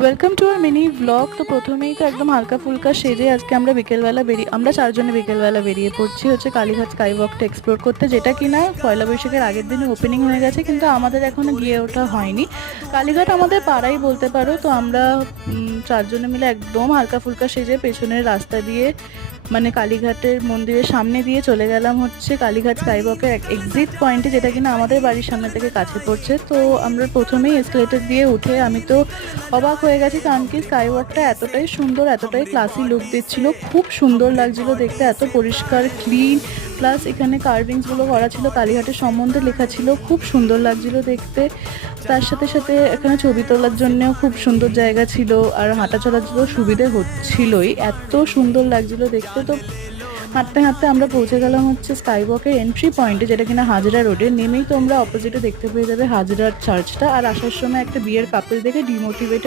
Welcome to our mini blog. তো প্রথমেই তো একদম হালকা ফুলকা সেজে আজকে আমরা চারজনে বিকেলবেলা বেরিয়ে পড়ছি হচ্ছে কালীঘাট স্কাই ওয়াকটা এক্সপ্লোর করতে, যেটা কিনা পয়লা বৈশাখের আগের দিনে ওপেনিং হয়ে গেছে, কিন্তু আমাদের এখনো গিয়ে ওঠা হয়নি। কালীঘাট আমাদের পাড়াই বলতে পারো। তো আমরা চারজনে মিলে একদম হালকা ফুলকা সেজে পেছনের রাস্তা দিয়ে মানে কালীঘাটের মন্দিরের সামনে দিয়ে চলে গেলাম হচ্ছে কালীঘাট স্কাইওয়াকের এক্সিট পয়েন্টে, যেটা কিনা আমাদের বাড়ির সামনে থেকে কাছে পড়ছে। তো আমরা প্রথমেই এসকেলেটর দিয়ে উঠে আমি তো অবাক হয়ে গেছি, কারণ কি স্কাইওয়াকটা এতটাই সুন্দর, এতটাই ক্লাসি লুক দিচ্ছিল, খুব সুন্দর লাগছিল দেখতে, এত পরিষ্কার ক্লিন। প্লাস এখানে কার্ভিংসগুলো করা ছিল, কালীঘাটের সম্বন্ধে লেখা ছিল, খুব সুন্দর লাগছিল দেখতে। তার সাথে সাথে এখানে ছবি তোলার জন্যও খুব সুন্দর জায়গা ছিল, আর হাঁটা চলার জন্য সুবিধে হচ্ছিলই, এত সুন্দর লাগছিল দেখতে। তো হাঁটতে হাঁটতে আমরা পৌঁছে গেলাম হচ্ছে স্কাইওয়াকের এন্ট্রি পয়েন্টে, যেটা কিনা হাজরা রোডে। নেমেই তোমরা অপোজিটে দেখতে পেয়ে যাবে হাজরার চার্চটা, আর আসার সময় একটা বিয়ের কাপল দেখে ডিমোটিভেটেড